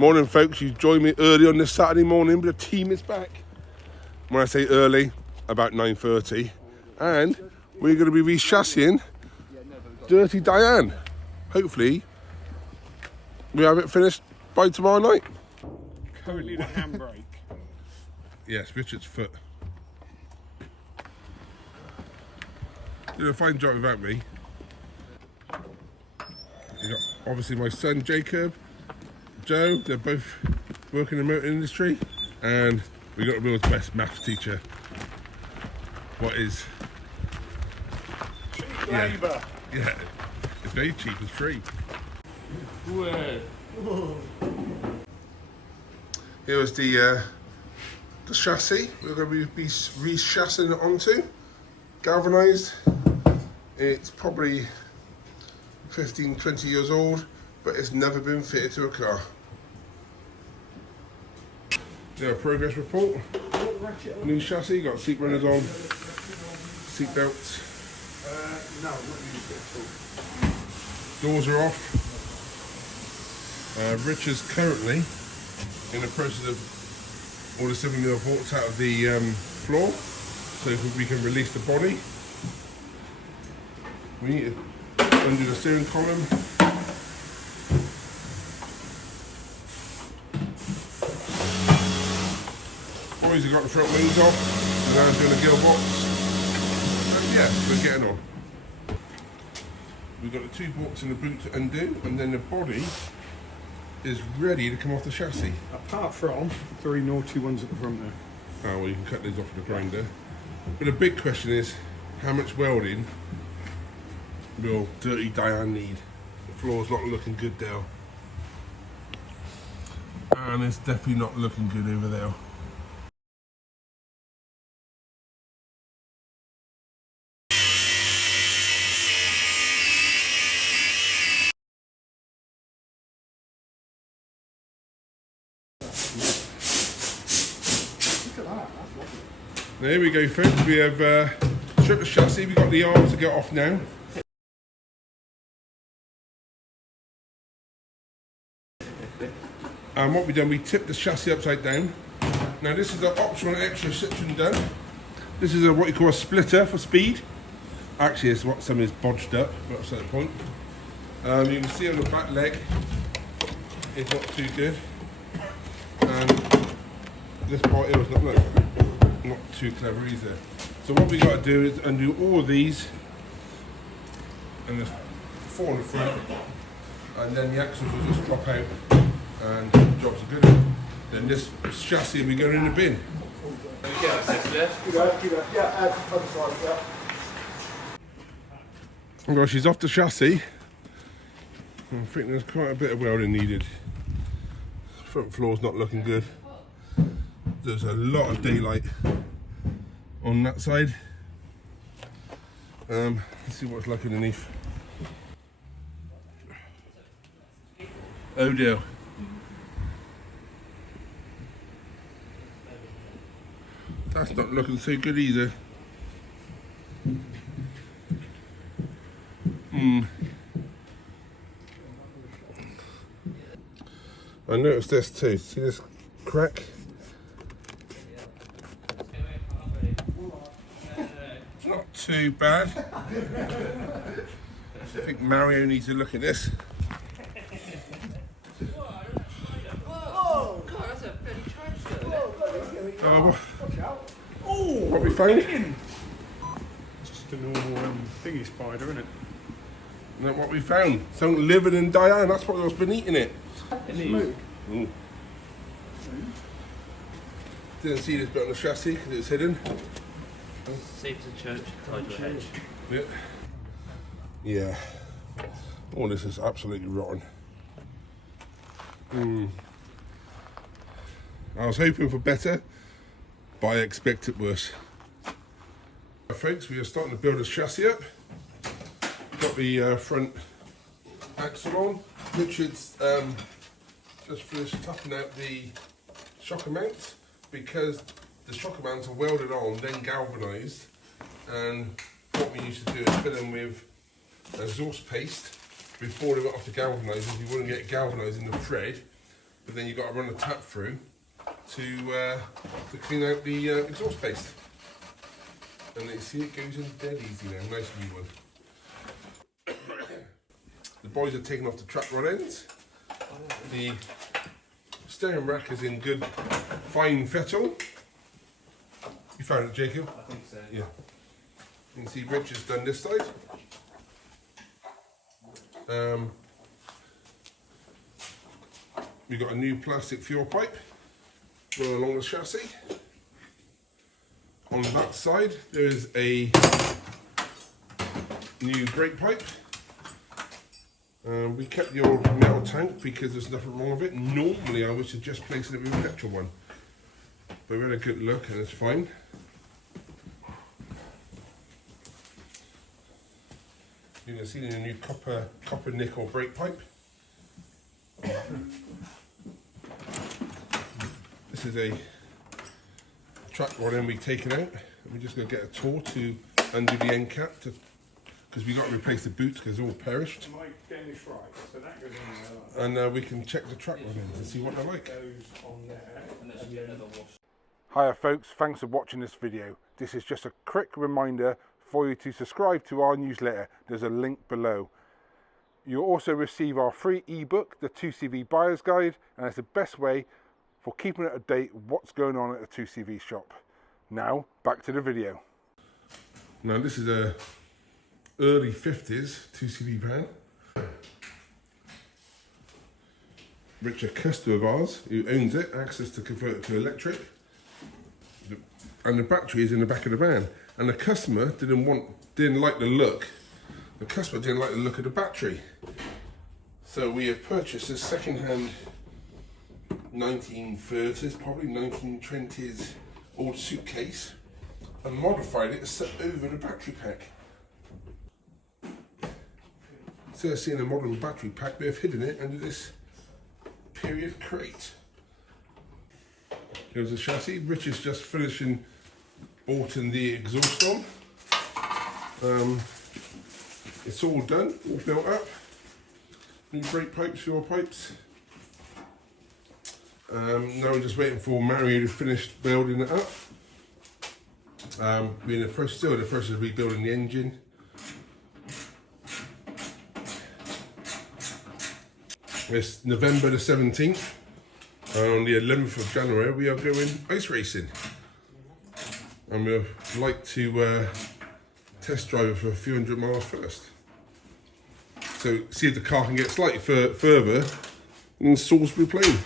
Morning folks, you joined me early on this Saturday morning, but the team is back. When I say early, about 9:30. And we're going to be re-chassising Dirty Dyane. Hopefully, we have it finished by tomorrow night. Currently the handbrake. Yes, Richard's foot. Did a fine job without me. You got obviously my son Jacob, Joe, they're both working in the motor industry, and we got the world's best maths teacher. What is Cheap labour. Yeah, it's very cheap, it's free. Here's the chassis we're going to be re-chassising it onto. Galvanised. It's probably 15, 20 years old, but it's never been fitted to a car. There's a progress report. New chassis, got seat runners on, seat belts. No, not used it at all. Doors are off. Richard's currently in the process of all the 7mm bolts out of the floor, so we can release the body. We need to undo the steering column. Boys have got the front wings off, and now I'm doing the gearbox. And yeah, we're getting on. We've got the two bolts in the boot to undo, and then the body is ready to come off the chassis. Apart from three naughty ones at the front there. Oh, well, you can cut these off with a grinder. But the big question is, how much welding will Dirty Dyane need? The floor's not looking good there. And it's definitely not looking good over there. There we go folks, we have stripped the chassis, we've got the arms to get off now. And what we've done, we tipped the chassis upside down. Now this is an optional extra Citroen done. This is what you call a splitter for speed. Actually it's what some is bodged up, but that's the point. You can see on the back leg, it's not too good. And this part here is not too clever either. So what we got to do is undo all of these, and there's 4 on the front, and then the axles will just drop out, and the jobs are good. Then this chassis will be going in the bin. Oh gosh, she's off the chassis. I think there's quite a bit of welding needed. Front floor's not looking good. There's a lot of daylight on that side. Let's see what it's like underneath. Oh dear. That's not looking so good either. I noticed this too. See this crack? Not too bad. I think Mario needs to look at this. Oh, God, that's a bloody trash. What we found? It's just a normal thingy spider, isn't it? Isn't that what we found? Something living in Dyane, that's what's been eating it. Ooh. Didn't see this bit on the chassis because it's hidden. Safe as a church, tied to a hedge. Yeah. Yeah. Oh, this is absolutely rotten. I was hoping for better, but I expected worse. Folks, we are starting to build this chassis up. Got the front axle on. Richard's just finished tapping out the shocker mounts, because the shocker mounts are welded on, then galvanised, and what we used to do is fill them with exhaust paste before they went off to galvanisers. You wouldn't get galvanised in the thread, but then you've got to run a tap through to clean out the exhaust paste. And you see it goes in dead easy now, nice new one. The boys are taking off the track rod ends. The steering rack is in good fine fettle. You found it, Jacob? I think so. Yeah. You can see Rich has done this side. We've got a new plastic fuel pipe running along the chassis. On that side there is a new brake pipe. We kept the old metal tank because there's nothing wrong with it. Normally I would suggest placing it with a petrol one, but we had a good look and it's fine. You can see the new copper nickel brake pipe. This is a track rod end we've taken out. We're just going to get a tool to undo the end cap because we've got to replace the boots because they're all perished. Am I getting this right? So that goes in there. And we can check the track rod ends and see what they're like. Goes on there. And there should be another wash. Hiya folks, thanks for watching this video. This is just a quick reminder for you to subscribe to our newsletter. There's a link below. You'll also receive our free ebook, the 2CV Buyer's Guide, and it's the best way for keeping up to date what's going on at a 2CV shop. Now, back to the video. Now this is a early 50s 2CV van. Richard, a customer of ours who owns it, asked us to convert it to electric. And the battery is in the back of the van. And the customer didn't like the look. The customer didn't like the look of the battery. So we have purchased a second-hand 1930s, probably 1920s old suitcase and modified it to sit over the battery pack. Instead of seeing a modern battery pack, we have hidden it under this period crate. Here's the chassis. Rich is just finishing bolting the exhaust on. It's all done, all built up. New brake pipes, fuel pipes. Now we're just waiting for Mario to finish building it up. We're still in the process of rebuilding the engine. It's November the 17th, and on the 11th of January we are going ice racing. And we'd like to test drive it for a few hundred miles first. So see if the car can get slightly further than Salisbury Plain.